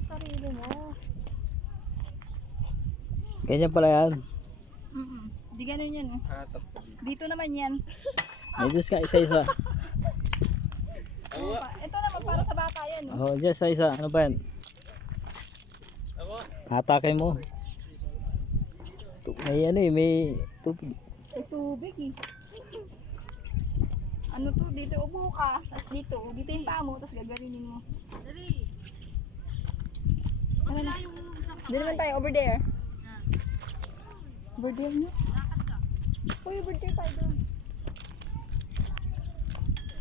yung sarili mo. Ganyan pala yan. Di ganun yan. Dito naman yan. Medyo ka isa-isa. Ito naman para sa bata yan. Oh, dyan isa-isa. Ano ba yan? Hatakay mo. May ano eh, may tubig. May tubig eh. Ano to? Dito upo ka. Tapos dito yung paa mo. Tapos gagarinin mo. Dali. Doon naman tayo. Over there. Over there niya. Uy, over there tayo doon.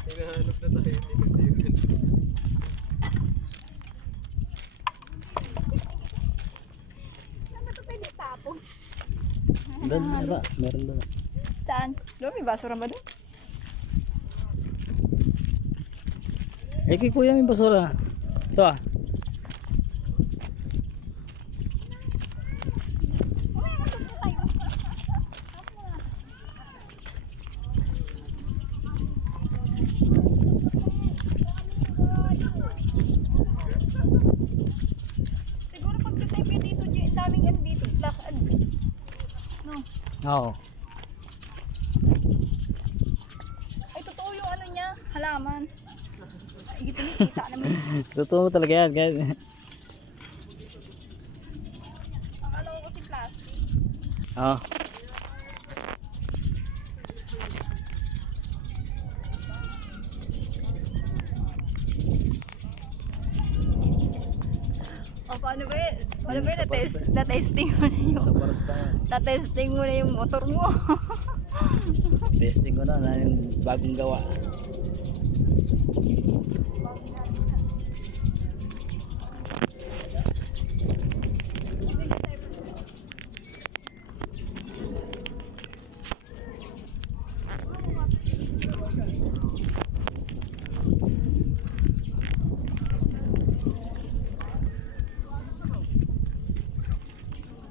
Hinahanap na tayo. Saan ba ito pwede tapos? Doon, meron doon. Saan? Doon, may basura ba doon? Eh, kay kuya may basura. Ito ah. Siguro pag kasi dito, ang daming ano dito. Black ano. No. Oo. Ay, totoo yung ano niya. Halaman. Ay, kita naman. Totoo mo talaga yan. Guys. Akala ko kasi plastic. Oo. O, paano ba yun? Paano ba yun? Sa Na-testing mo na yung... Sa barasta. Na-testing mo na yung motor mo. Testing ko na yung bagong gawa.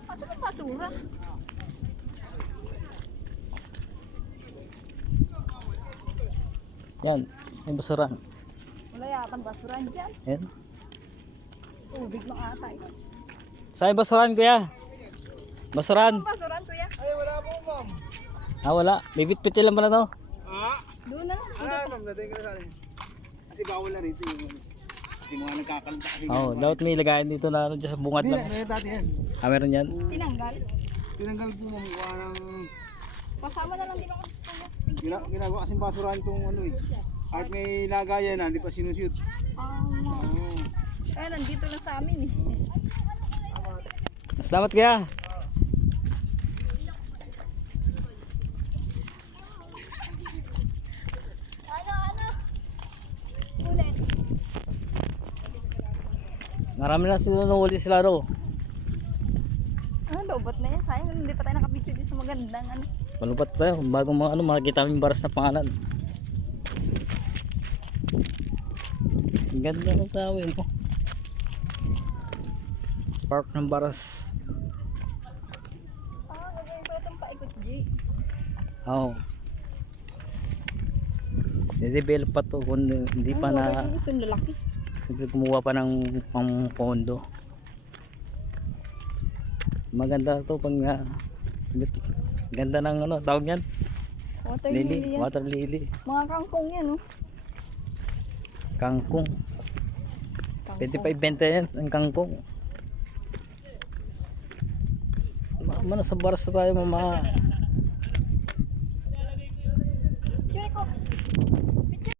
Asa ba basura? Yan, may basuran. Wala yatang basuran dyan. Yan. Tubig lang ata ito. Saan yung basuran kuya? Basuran? Ang basuran, kuya? Ay, wala po, ma'am. Ah, wala. May bitbit lang pala to. Doon na lang. Ma'am, natin ka na sa akin. Kasi bawal na rito yung ano. Kasi mga nagkakalita kasi. Oo, dapat may lagayan dito na ano dyan sa bungad Hindi, lang. may dati yan. Ah, meron yan. Tinanggal. Tinanggal po ma'am kuha ng... Kasama na lang din ako. Ginagawa kasing basurahan itong ano eh. Kahit may lagayan na, hindi pa sinushoot. Oo. Kaya nandito lang sa amin eh. Salamat kuya. Ano? Ulit. Marami na sila nahuli sila ro. Ano, lobot na yan. Sayang, hindi pa tayo nakapicture dito sa magandang ano. Malupat tayo. Bagong mga ano, makikita kami baras na pangalan. Ang ganda ng tawin po. Park ng baras. Gagawin ko itong paikot, G. Oo. Develop pa to kung hindi pa na Gusto yung lalaki. siyempre kumuha pa ng pang pondo. Maganda to pag ganda ng ano tawag yan, Water lily, lily yan. water lily, Mga kangkong yan, oh. kangkong. 25-20 yan ang kangkong. Mama, nasa baras na tayo mama.